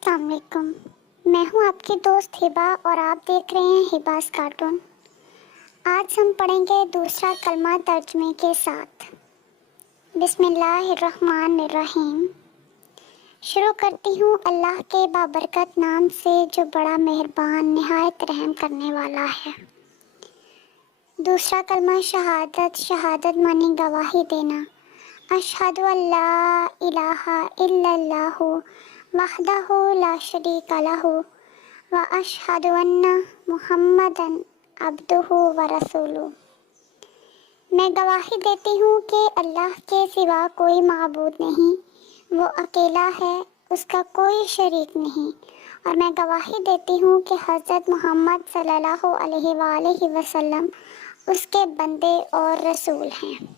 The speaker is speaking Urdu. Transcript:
السلام علیکم، میں ہوں آپ کی دوست ہبا اور آپ دیکھ رہے ہیں ہباز کارٹون۔ آج ہم پڑھیں گے دوسرا کلمہ ترجمے کے ساتھ۔ بسم اللہ الرحمن الرحیم۔ شروع کرتی ہوں اللہ کے بابرکت نام سے جو بڑا مہربان نہایت رحم کرنے والا ہے۔ دوسرا کلمہ شہادت، شہادت معنی گواہی دینا۔ اشہد ان لا الہ الا اللہ وحدہ لا شریک لہ واشہد ان محمدا عبدہ ورسولہ۔ میں گواہی دیتی ہوں کہ اللہ کے سوا کوئی معبود نہیں، وہ اکیلا ہے، اس کا کوئی شریک نہیں، اور میں گواہی دیتی ہوں کہ حضرت محمد صلی اللہ علیہ وآلہ وسلم اس کے بندے اور رسول ہیں۔